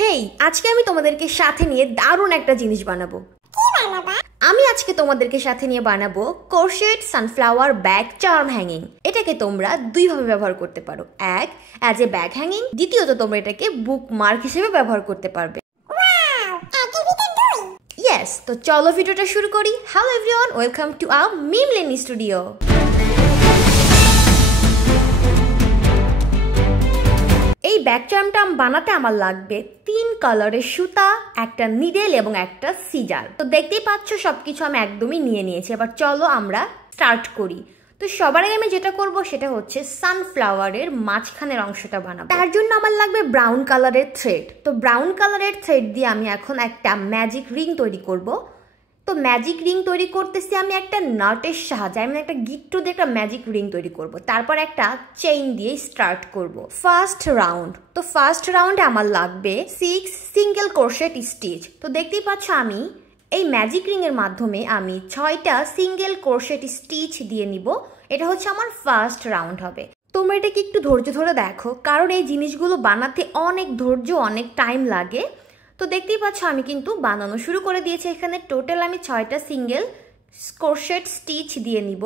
হেই, আজকে আমি তোমাদেরকে সাথে নিয়ে দারুণ একটা জিনিস বানাবো। আমি আজকে তোমাদেরকে সাথে নিয়ে বানাবো crochet sunflower bag charm hanging. এটাকে তোমরা দুইভাবে ব্যবহার করতে পারো। এক, অ্যাজ এ ব্যাগ হ্যাঙ্গিং। দ্বিতীয়ত তোমরা এটাকে বুক মার্ক হিসেবে ব্যবহার করতে পারবে। ইয়েস, তো চলো ভিডিওটা শুরু করি। Hello everyone, welcome to our মিম লেনি স্টুডিও। এই ব্যাগ চার্মটা বানাতে আমার লাগবে 3 কালারের সুতা, একটা নিডেল এবং একটা সিজার। তো দেখতেই পাচ্ছ সবকিছু আমি একদমই নিয়ে নিয়েছি। এবার চলো আমরা স্টার্ট করি। তো সবার আগে আমি যেটা করব সেটা হচ্ছে সানফ্লাওয়ারের মাঝখানের অংশটা বানাবো। তার জন্য আমার লাগবে ব্রাউন কালারের থ্রেড। তো ব্রাউন কালারের থ্রেড দিয়ে আমি এখন একটা ম্যাজিক রিং তৈরি করব। তো ম্যাজিক রিং তৈরি করতেছি আমি একটা নাটের সাহায্যে। আমি একটা গিট্টু দিয়ে একটা ম্যাজিক রিং তৈরি করব। তারপর একটা চেইন দিয়ে স্টার্ট করব। First round. তো ফার্স্ট রাউন্ডে আমার লাগবে 6 সিঙ্গেল ক্রোশেট স্টিচ। তো দেখতেই পাচ্ছ আমি এই ম্যাজিক রিং এর মাধ্যমে আমি 6টা সিঙ্গেল ক্রোশেট স্টিচ দিয়ে নিব। এটা হচ্ছে আমার ফার্স্ট রাউন্ড হবে। তোমরা এটাকে একটু ধৈর্য ধরে দেখো, কারণ এই জিনিসগুলো বানাতে অনেক ধৈর্য, অনেক টাইম লাগে। তো দেখতেই পাচ্ছ আমি কিন্তু বানানো শুরু করে দিয়েছি। এখানে টোটাল আমি 6টা সিঙ্গেল ক্রোশেট স্টিচ দিয়ে নিব।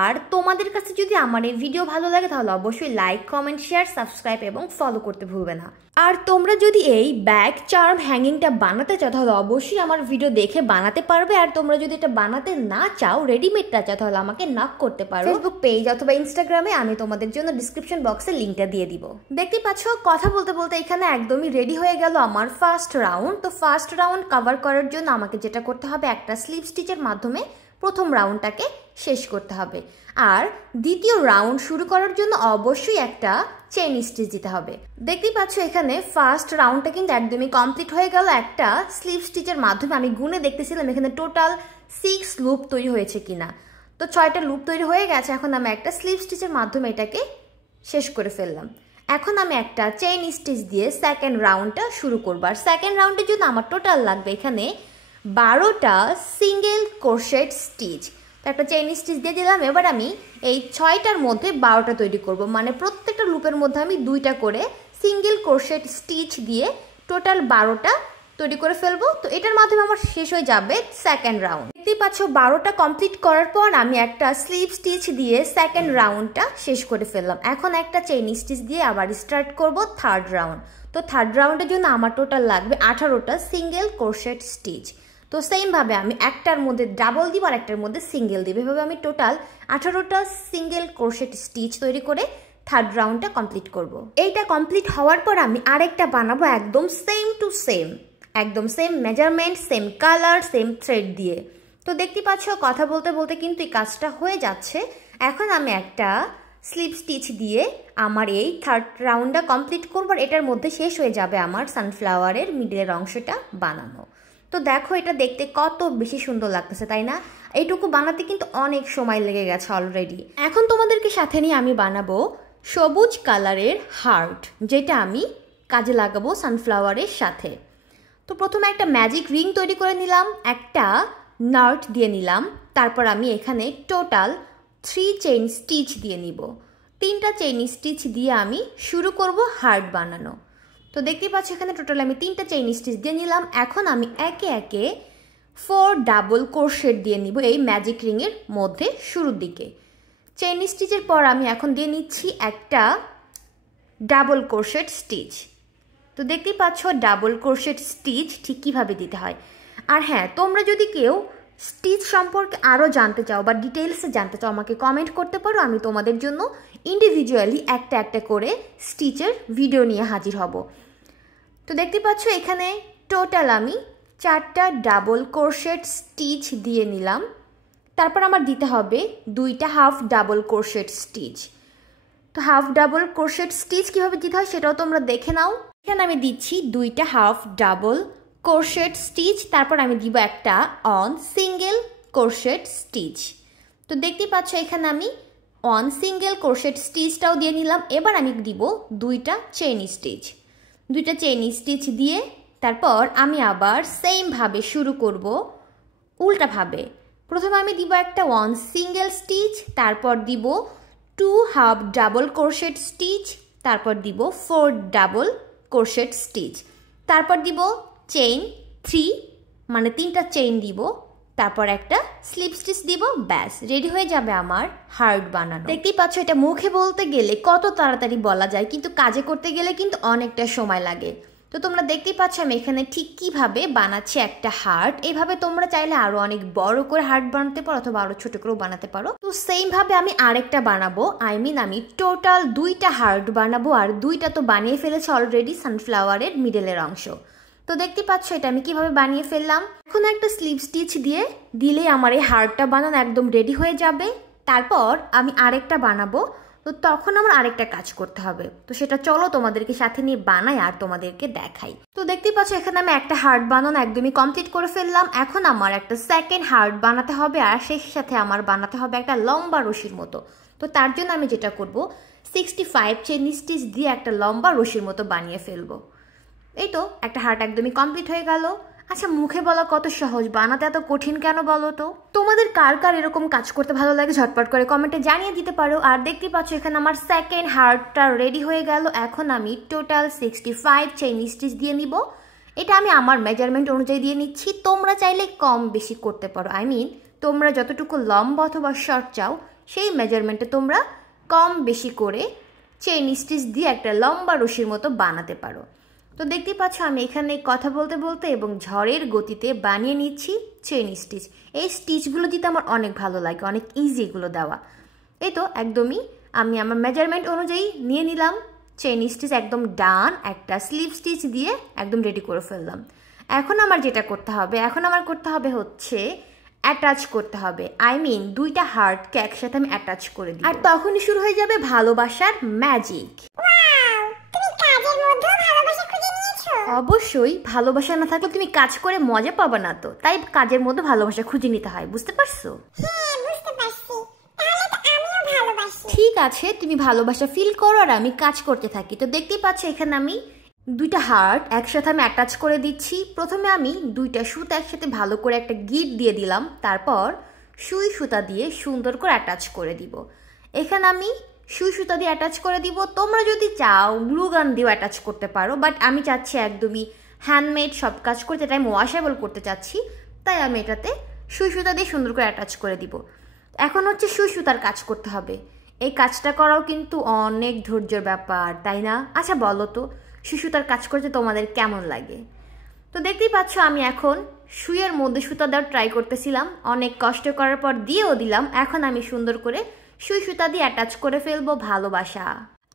আর তোমাদের কাছে যদি আমার এই ভিডিও ভালো লাগে তাহলে অবশ্যই লাইক, কমেন্ট, শেয়ার, সাবস্ক্রাইব এবং ফলো করতে ভুলবে না। আর তোমরা যদি এই ব্যাগ চার্ম হ্যাঙ্গিংটা বানাতে চাও তাহলে অবশ্যই আমার ভিডিও দেখে বানাতে পারবে। আর তোমরা যদি এটা বানাতে না চাও, রেডিমেডটা চাও, তাহলে আমাকে নক করতে পারো ফেসবুক পেজ অথবা ইনস্টাগ্রামে। আমি তোমাদের জন্য ডিসক্রিপশন বক্সে লিঙ্কটা দিয়ে দিব। দেখতেই পাচ্ছ কথা বলতে বলতে এখানে একদমই রেডি হয়ে গেল আমার ফার্স্ট রাউন্ড। তো ফার্স্ট রাউন্ড কভার করার জন্য আমাকে যেটা করতে হবে, একটা স্লিপ স্টিচের মাধ্যমে প্রথম রাউন্ডটাকে শেষ করতে হবে। আর দ্বিতীয় রাউন্ড শুরু করার জন্য অবশ্যই একটা চেইন স্টিচ দিতে হবে। দেখতেই পাচ্ছ এখানে ফার্স্ট রাউন্ডটা কিন্তু একদমই কমপ্লিট হয়ে গেল একটা স্লিপ স্টিচের মাধ্যমে। আমি গুনে দেখতেছিলাম এখানে টোটাল 6 লুপ তৈরি হয়েছে কিনা। তো 6টা লুপ তৈরি হয়ে গেছে। এখন আমি একটা স্লিপ স্টিচের মাধ্যমে এটাকে শেষ করে ফেললাম। এখন আমি একটা চেইন স্টিচ দিয়ে সেকেন্ড রাউন্ডটা শুরু করবো। আর সেকেন্ড রাউন্ডের জন্য আমার টোটাল লাগবে এখানে 12টা সিঙ্গেল ক্রোশেট স্টিচ। তো একটা চেইন স্টিচ দিয়ে দিলাম। এবার আমি এই 6টার মধ্যে 12টা তৈরি করব। মানে প্রত্যেকটা লুপের মধ্যে আমি 2টা করে সিঙ্গেল ক্রোশেট স্টিচ দিয়ে টোটাল 12টা তৈরি করে ফেলবো। তো এটার মাধ্যমে আমার শেষ হয়ে যাবে সেকেন্ড রাউন্ড। দেখতেই পাচ্ছ 12টা কমপ্লিট করার পর আমি একটা স্লিপ স্টিচ দিয়ে সেকেন্ড রাউন্ডটা শেষ করে ফেললাম। এখন একটা চেইন স্টিচ দিয়ে আবার স্টার্ট করব থার্ড রাউন্ড। তো থার্ড রাউন্ডের জন্য আমার টোটাল লাগবে 18টা সিঙ্গেল ক্রোশেট স্টিচ। তো সেমভাবে আমি একটার মধ্যে ডাবল দিব আর একটার মধ্যে সিঙ্গেল দিব। এভাবে আমি টোটাল 18টা সিঙ্গেল ক্রোশেট স্টিচ তৈরি করে থার্ড রাউন্ডটা কমপ্লিট করব। এইটা কমপ্লিট হওয়ার পর আমি আরেকটা বানাবো একদম সেম টু সেম, একদম same measurement, same colour, same thread দিয়ে। তো দেখতে পাচ্ছ কথা বলতে বলতে কিন্তু এই কাজটা হয়ে যাচ্ছে। এখন আমি একটা স্লিপ স্টিচ দিয়ে আমার এই থার্ড রাউন্ডটা কমপ্লিট করব। আর এটার মধ্যে শেষ হয়ে যাবে আমার সানফ্লাওয়ারের মিডলের অংশটা বানানো। তো দেখো এটা দেখতে কত বেশি সুন্দর লাগতেছে, তাই না? এইটুকু বানাতে কিন্তু অনেক সময় লেগে গেছে অলরেডি। এখন তোমাদেরকে সাথে নিয়ে আমি বানাবো সবুজ কালারের হার্ট, যেটা আমি কাজে লাগাবো সানফ্লাওয়ারের সাথে। তো প্রথমে একটা ম্যাজিক রিং তৈরি করে নিলাম, একটা নাট দিয়ে নিলাম। তারপর আমি এখানে টোটাল 3 চেইন স্টিচ দিয়ে নিব। 3টা চেইন স্টিচ দিয়ে আমি শুরু করব হার্ট বানানো। তো দেখতেই পাচ্ছ এখানে টোটাল আমি 3টা চেইন স্টিচ দিয়ে নিলাম। এখন আমি একে একে 4 ডাবল ক্রোশেট দিয়ে নিব এই ম্যাজিক রিংয়ের মধ্যে শুরুর দিকে। চেইন স্টিচের পর আমি এখন দিয়ে নিচ্ছি একটা ডাবল ক্রোশেট স্টিচ। তো দেখতেই পাচ্ছ ডাবল ক্রোশেট স্টিচ ঠিক কীভাবে দিতে হয়। আর হ্যাঁ, তোমরা যদি কেউ স্টিচ সম্পর্কে আরও জানতে চাও বা ডিটেলসে জানতে চাও আমাকে কমেন্ট করতে পারো। আমি তোমাদের জন্য ইন্ডিভিজুয়ালি একটা একটা করে স্টিচের ভিডিও নিয়ে হাজির হব। তো দেখতে পাচ্ছ এখানে টোটাল আমি 4টা ডাবল ক্রোশেট স্টিচ দিয়ে নিলাম। তারপর আমার দিতে হবে 2টা হাফ ডাবল ক্রোশেট স্টিচ। তো হাফ ডাবল ক্রোশেট স্টিচ কীভাবে দিতে হয় সেটাও তোমরা দেখে নাও। এখানে আমি দিচ্ছি 2টা হাফ ডাবল ক্রোশেট স্টিচ। তারপর আমি দিব একটা অন সিঙ্গেল ক্রোশেট স্টিচ। তো দেখতেই পাচ্ছ এখানে আমি অন সিঙ্গেল ক্রোশেট স্টিচটাও দিয়ে নিলাম। এবার আমি দিব 2টা চেইন স্টিচ। 2টা চেইন স্টিচ দিয়ে তারপর আমি আবার সেমভাবে শুরু করব উল্টাভাবে। প্রথমে আমি দিব একটা অন সিঙ্গেল স্টিচ, তারপর দিব 2 হাফ ডাবল ক্রোশেট স্টিচ, তারপর দিব 4 ডাবল ক্রোশেট স্টিচ। তারপর দিব চেইন 3, মানে 3টা চেইন দিব, তারপর একটা স্লিপ স্টিচ দিব, ব্যাস রেডি হয়ে যাবে আমার হার্ট বানানো। দেখতেই পাচ্ছ এটা মুখে বলতে গেলে কত তাড়াতাড়ি বলা যায়, কিন্তু কাজে করতে গেলে কিন্তু অনেকটা সময় লাগে। তো তোমরা দেখতেই পাচ্ছ আমি এখানে ঠিক কিভাবে বানাচ্ছি একটা হার্ট। এইভাবে তোমরা চাইলে আরো অনেক বড় করে হার্ট বানাতে পারো অথবা আরো ছোট করেও বানাতে পারো। তো সেম ভাবে আমি আরেকটা বানাবো, আমি টোটাল 2টা হার্ট বানাবো, আর 2টা তো বানিয়ে ফেলেছি অলরেডি সানফ্লাওয়ারের মিডলের অংশ। তো দেখতে পাচ্ছ এটা আমি কিভাবে বানিয়ে ফেললাম। এখন একটা স্লিপ স্টিচ দিলেই আমার এই হার্টটা বানানো একদম রেডি হয়ে যাবে। তারপর আমি আরেকটা বানাবো, তো তখন আমার আরেকটা কাজ করতে হবে। তো সেটা চলো তোমাদেরকে সাথে নিয়ে বানাই আর তোমাদেরকে দেখাই। তো দেখতেই পাচ্ছ এখানে আমি একটা হার্ট বানানো একদমই কমপ্লিট করে ফেললাম। এখন আমার একটা সেকেন্ড হার্ট বানাতে হবে, আর সেই সাথে আমার বানাতে হবে একটা লম্বা রশির মতো। তো তার জন্য আমি যেটা করব, 65 চেইন স্টিচ দিয়ে একটা লম্বা রশির মতো বানিয়ে ফেলবো। এই তো একটা হার্ট একদমই কমপ্লিট হয়ে গেল। আচ্ছা মুখে বলা কত সহজ, বানাতে এত কঠিন কেন বলো তো? তোমাদের কার কার এরকম কাজ করতে ভালো লাগে ঝটপট করে কমেন্টে জানিয়ে দিতে পারো। আর দেখতেই পাচ্ছ এখানে আমার সেকেন্ড হার্টটা রেডি হয়ে গেল। এখন আমি টোটাল 65 চেইন স্টিচ দিয়ে নিব। এটা আমি আমার মেজারমেন্ট অনুযায়ী দিয়ে নিচ্ছি, তোমরা চাইলে কম বেশি করতে পারো। তোমরা যতটুকু লম্বা অথবা শর্ট চাও সেই মেজারমেন্টে তোমরা কম বেশি করে চেইন স্টিচ দিয়ে একটা লম্বা রশির মতো বানাতে পারো। তো দেখতেই পাচ্ছ আমি এখানে কথা বলতে বলতে এবং ঝড়ের গতিতে বানিয়ে নিচ্ছি চেইন স্টিচ। এই স্টিচগুলো দিতে আমার অনেক ভালো লাগে, অনেক ইজি এগুলো দেওয়া। এই তো একদমই আমি আমার মেজারমেন্ট অনুযায়ী নিয়ে নিলাম চেইন স্টিচ, একদম ডান একটা স্লিপ স্টিচ দিয়ে একদম রেডি করে ফেললাম। এখন আমার যেটা করতে হবে, হচ্ছে অ্যাটাচ করতে হবে। 2টা হার্টকে একসাথে আমি অ্যাটাচ করে দিই, আর তখনই শুরু হয়ে যাবে ভালোবাসার ম্যাজিক। অবশ্যই ভালোবাসা না থাকলে তুমি কাজ করে মজা পাবা না, তো তাই কাজের মধ্যে ভালোবাসা খুঁজে নিতে হয়, বুঝতে পারছো? ঠিক আছে, তুমি ভালোবাসা ফিল করো আর আমি কাজ করতে থাকি। তো দেখতেই পাচ্ছ এখানে আমি 2টা হার্ট একসাথে আমি অ্যাটাচ করে দিচ্ছি। প্রথমে আমি 2টা সুতা একসাথে ভালো করে একটা গিট দিয়ে দিলাম, তারপর সুই সুতা দিয়ে সুন্দর করে অ্যাটাচ করে দিব। এখানে আমি সুই সুতা দিয়ে অ্যাটাচ করে দিব। তোমরা যদি চাও গ্লু গান দিয়েও অ্যাটাচ করতে পারো, বাট আমি চাচ্ছি একদমই হ্যান্ডমেড সব কাজ করতে, তাই আমি ওয়াশেবল করতে চাচ্ছি, তাই আমি এটাতে সুই সুতা দিয়ে সুন্দর করে অ্যাটাচ করে দিব। এখন হচ্ছে সুই সুতার কাজ করতে হবে। এই কাজটা করাও কিন্তু অনেক ধৈর্যের ব্যাপার, তাই না? আচ্ছা বলো তো সুই সুতার কাজ করতে তোমাদের কেমন লাগে? তো দেখতেই পাচ্ছ আমি এখন সুইয়ের মধ্যে সুতা দেওয়ার ট্রাই করতেছিলাম, অনেক কষ্ট করার পর দিয়েও দিলাম। এখন আমি সুন্দর করে সুই সুতা দিয়ে অ্যাটাচ করে ফেলবো ভালোবাসা।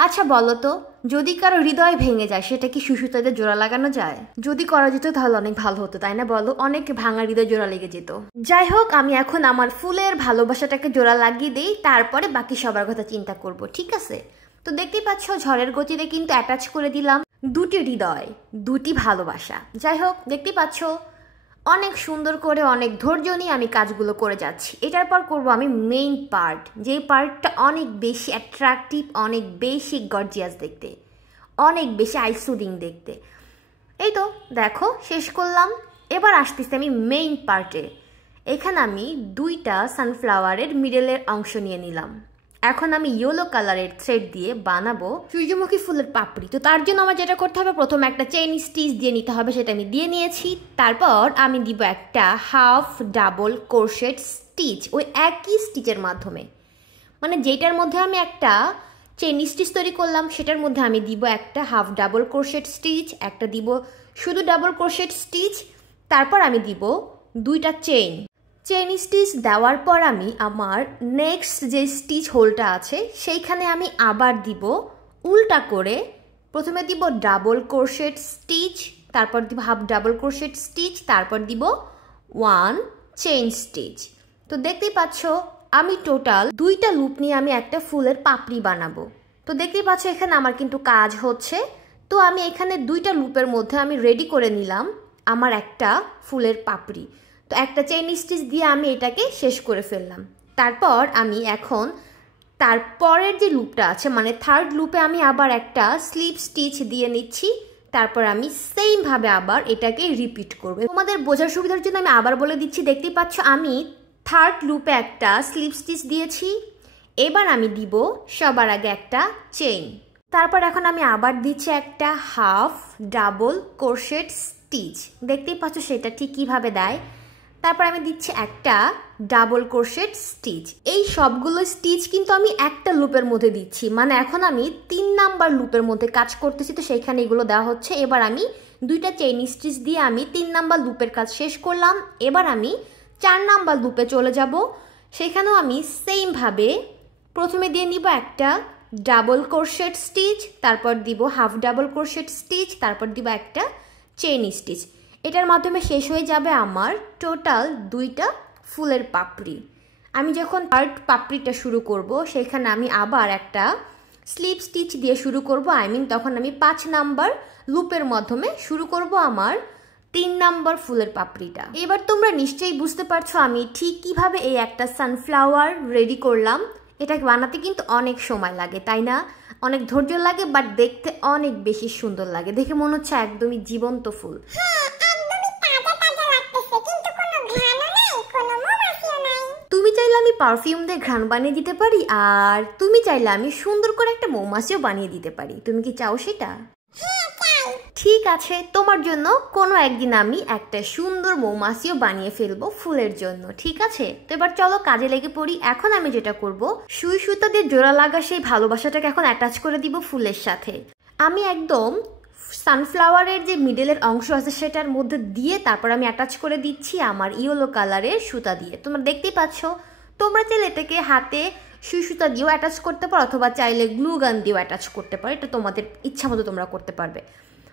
আচ্ছা বলো তো, যদি কারো হৃদয় ভেঙে যায় সেটা কি সুই সুতা দিয়ে জোড়া লাগানো যায়? যদি করা যেত তাহলে অনেক ভালো হতো, তাই না বলো? অনেক ভাঙা হৃদয় জোড়া লেগে যেত। যাই হোক, আমি এখন আমার ফুলের ভালোবাসাটাকে জোড়া লাগিয়ে দিই, তারপরে বাকি সবার কথা চিন্তা করব, ঠিক আছে? তো দেখতেই পাচ্ছ ঝড়ের গতিতে কিন্তু অ্যাটাচ করে দিলাম 2টি হৃদয়, 2টি ভালোবাসা। যাই হোক দেখতেই পাচ্ছ অনেক সুন্দর করে অনেক ধৈর্য নিয়ে আমি কাজগুলো করে যাচ্ছি। এটার পর করব আমি মেইন পার্ট, যে পার্টটা অনেক বেশি অ্যাট্রাকটিভ, অনেক বেশি গর্জিয়াস দেখতে, অনেক বেশি আইসুদিং দেখতে। এই তো দেখো শেষ করলাম। এবার আসতেছি আমি মেইন পার্টে। এখানে আমি 2টা সানফ্লাওয়ারের মিডলের অংশ নিয়ে নিলাম। এখন আমি ইয়েলো কালারের থ্রেড দিয়ে বানাবো সূর্যমুখী ফুলের পাপড়ি। তো তার জন্য আমার যেটা করতে হবে, প্রথমে একটা চেইন স্টিচ দিয়ে নিতে হবে, সেটা আমি দিয়ে নিয়েছি। তারপর আমি দিব একটা হাফ ডাবল ক্রোশেট স্টিচ, ওই একই স্টিচের মাধ্যমে, মানে যেটার মধ্যে আমি একটা চেইন স্টিচ তৈরি করলাম সেটার মধ্যে আমি দিব একটা হাফ ডাবল ক্রোশেট স্টিচ, একটা দিব শুধু ডাবল ক্রোশেট স্টিচ, তারপর আমি দিব 2টা চেইন স্টিচ দেওয়ার পর আমি আমার নেক্সট যে স্টিচ হোলটা আছে সেইখানে আমি আবার দিব উল্টা করে, প্রথমে দিব ডাবল ক্রোশেট স্টিচ, তারপর দিব হাফ ডাবল ক্রোশেট স্টিচ, তারপর দিব 1 চেইন স্টিচ। তো দেখতেই পাচ্ছ আমি টোটাল 2টা লুপ নিয়ে আমি একটা ফুলের পাপড়ি বানাবো। তো দেখতেই পাচ্ছ এখানে আমার কিন্তু কাজ হচ্ছে। তো আমি এখানে 2টা লুপের মধ্যে আমি রেডি করে নিলাম আমার একটা ফুলের পাপড়ি। তো একটা চেইন স্টিচ দিয়ে আমি এটাকে শেষ করে ফেললাম। তারপর আমি এখন তারপরের যে লুপটা আছে, মানে থার্ড লুপে আমি আবার একটা স্লিপ স্টিচ দিয়ে নিচ্ছি। তারপর আমি সেম ভাবে আবার এটাকে রিপিট করব। তোমাদের বোঝার সুবিধার জন্য আমি আবার বলে দিচ্ছি। দেখতেই পাচ্ছ আমি থার্ড লুপে একটা স্লিপ স্টিচ দিয়েছি। এবার আমি দিব সবার আগে একটা চেইন। তারপর এখন আমি আবার দিচ্ছি একটা হাফ ডাবল ক্রোশেট স্টিচ, দেখতেই পাচ্ছ সেটা ঠিক কিভাবে দেয়। তারপর আমি দিচ্ছি একটা ডাবল ক্রোশেট স্টিচ। এই সবগুলো স্টিচ কিন্তু আমি একটা লুপের মধ্যে দিচ্ছি, মানে এখন আমি 3 নাম্বার লুপের মধ্যে কাজ করতেছি, তো সেইখানে এগুলো দেওয়া হচ্ছে। এবার আমি 2টা চেইন স্টিচ দিয়ে আমি 3 নাম্বার লুপের কাজ শেষ করলাম। এবার আমি 4 নাম্বার লুপে চলে যাব, সেখানেও আমি সেমভাবে প্রথমে দিয়ে নিব একটা ডাবল ক্রোশেট স্টিচ, তারপর দিব হাফ ডাবল ক্রোশেট স্টিচ, তারপর দিব একটা চেইন স্টিচ। এটার মাধ্যমে শেষ হয়ে যাবে আমার টোটাল 2টা ফুলের পাপড়ি। আমি যখন থার্ড পাপড়িটা শুরু করব সেখানে আমি আবার একটা স্লিপ স্টিচ দিয়ে শুরু করব, তখন আমি 5 নাম্বার লুপের মাধ্যমে শুরু করব আমার 3 নাম্বার ফুলের পাপড়িটা। এবার তোমরা নিশ্চয়ই বুঝতে পারছো আমি ঠিক কিভাবে এই একটা সানফ্লাওয়ার রেডি করলাম। এটাকে বানাতে কিন্তু অনেক সময় লাগে, তাই না? অনেক ধৈর্য লাগে, বাট দেখতে অনেক বেশি সুন্দর লাগে। দেখে মনে হচ্ছে একদমই জীবন্ত ফুল। তুমি চাইলে আমি পারফিউম দিয়ে ঘ্রাণ বানিয়ে দিতে পারি, আর তুমি চাইলে আমি সুন্দর করে একটা মৌমাছিও বানিয়ে দিতে পারি। তুমি কি চাও সেটা? ঠিক আছে, তোমার জন্য কোনো একদিন আমি একটা সুন্দর মৌমাছিও বানিয়ে ফেলবো ফুলের জন্য, ঠিক আছে? তো এবার চলো কাজে লেগে পড়ি। এখন আমি যেটা করব, সুই সুতা দিয়ে জোড়া লাগা সেই ভালোবাসাটাকে এখন অ্যাটাচ করে দিব ফুলের সাথে। আমি একদম সানফ্লাওয়ারের যে মিডলের অংশ আছে সেটার মধ্যে দিয়ে তারপর আমি অ্যাটাচ করে দিচ্ছি আমার ইয়েলো কালারের সুতা দিয়ে। তোমরা দেখতেই পাচ্ছ। তোমরা চাইলে এটাকে হাতে সুই সুতা দিয়েও অ্যাটাচ করতে পারো, অথবা চাইলে গ্লু গান দিয়েও অ্যাটাচ করতে পারো। এটা তোমাদের ইচ্ছা মতো তোমরা করতে পারবে।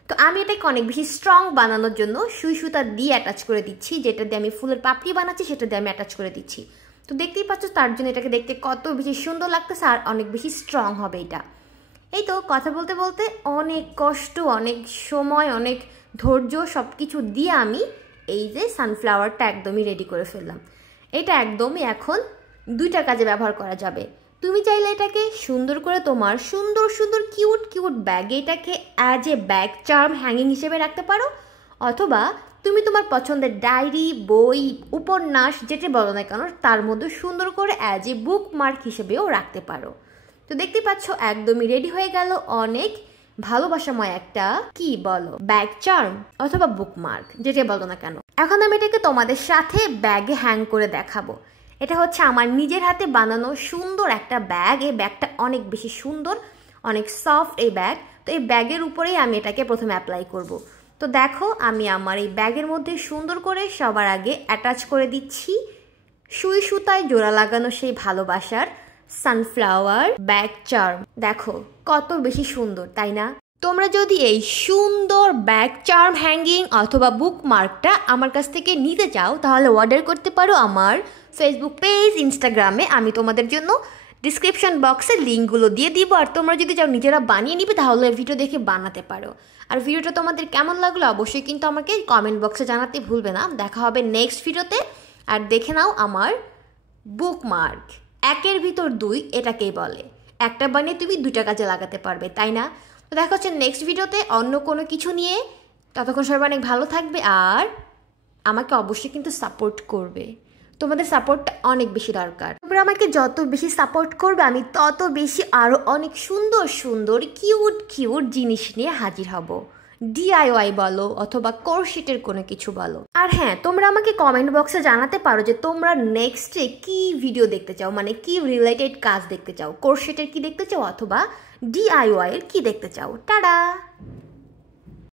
তো আমি এটাকে অনেক বেশি স্ট্রং বানানোর জন্য সুই সুতা দিয়ে অ্যাটাচ করে দিচ্ছি, যেটা দিয়ে আমি ফুলের পাপড়ি বানাচ্ছি সেটা দিয়ে আমি অ্যাটাচ করে দিচ্ছি। তো দেখতেই পাচ্ছ তার জন্য এটাকে দেখতে কত বেশি সুন্দর লাগতেছে, আর অনেক বেশি স্ট্রং হবে এটা। এই তো কথা বলতে বলতে অনেক কষ্ট, অনেক সময়, অনেক ধৈর্য সব কিছু দিয়ে আমি এই যে সানফ্লাওয়ারটা একদমই রেডি করে ফেললাম। এটা একদমই এখন 2টা কাজে ব্যবহার করা যাবে। তুমি চাইলে এটাকে সুন্দর করে তোমার সুন্দর সুন্দর কিউট কিউট ব্যাগে এটাকে as a bag charm hanging হিসেবে রাখতে পারো, অথবা তুমি তোমার পছন্দের ডায়েরি, বই, উপন্যাস যেটা বলো না কেন তার মধ্যে সুন্দর করে অ্যাজ এ বুক মার্ক হিসেবেও রাখতে পারো। তো দেখতে পাচ্ছ একদমই রেডি হয়ে গেল অনেক ভালোবাসাময় একটা কি বলো ব্যাগ চার্ম অথবা বুকমার্ক যেটা বলো না কেন। এখন আমি এটাকে তোমাদের সাথে ব্যাগে হ্যাং করে দেখাবো। এটা হচ্ছে আমার নিজের হাতে বানানো সুন্দর একটা ব্যাগ। এই ব্যাগটা অনেক বেশি সুন্দর, অনেক সফট এই ব্যাগ। তো এই ব্যাগের উপরেই আমি এটাকে প্রথমে অ্যাপ্লাই করব। তো দেখো আমি আমার এই ব্যাগের মধ্যে সুন্দর করে সবার আগে অ্যাটাচ করে দিচ্ছি সুই সুতায় জোড়া লাগানো সেই ভালোবাসার সানফ্লাওয়ার ব্যাগ চার্ম। দেখো কত বেশি সুন্দর, তাই না? তোমরা যদি এই সুন্দর ব্যাগ চার্ম হ্যাঙ্গিং অথবা বুকমার্কটা আমার কাছ থেকে নিতে চাও তাহলে অর্ডার করতে পারো আমার ফেসবুক পেজ, ইনস্টাগ্রামে। আমি তোমাদের জন্য ডিসক্রিপশন বক্সে লিঙ্কগুলো দিয়ে দিব। আর তোমরা যদি চাও নিজেরা বানিয়ে নিবে তাহলে ভিডিও দেখে বানাতে পারো। আর ভিডিওটা তোমাদের কেমন লাগলো অবশ্যই কিন্তু আমাকে কমেন্ট বক্সে জানাতে ভুলবে না। দেখা হবে নেক্সট ভিডিওতে। আর দেখে নাও আমার বুকমার্ক 1-এর ভিতর 2 এটাকেই বলে। একটা বানিয়ে তুমি 2টা কাজে লাগাতে পারবে, তাই না? তো দেখা হচ্ছে নেক্সট ভিডিওতে অন্য কোনো কিছু নিয়ে। ততক্ষণ সবাই অনেক ভালো থাকবে, আর আমাকে অবশ্যই কিন্তু সাপোর্ট করবে। তোমাদের সাপোর্টটা অনেক বেশি দরকার। তোমরা আমাকে যত বেশি সাপোর্ট করবে আমি তত বেশি আরও অনেক সুন্দর সুন্দর কিউট কিউট জিনিস নিয়ে হাজির হব। DIY বলো অথবা কোর্সশিটের কোনো কিছু বলো। আর হ্যাঁ, তোমরা আমাকে কমেন্ট বক্সে জানাতে পারো যে তোমরা নেক্সটে কি ভিডিও দেখতে চাও, মানে কি রিলেটেড কাজ দেখতে চাও, কোর্সশিটের কি দেখতে চাও অথবা DIY এর কি দেখতে চাও। টাটা।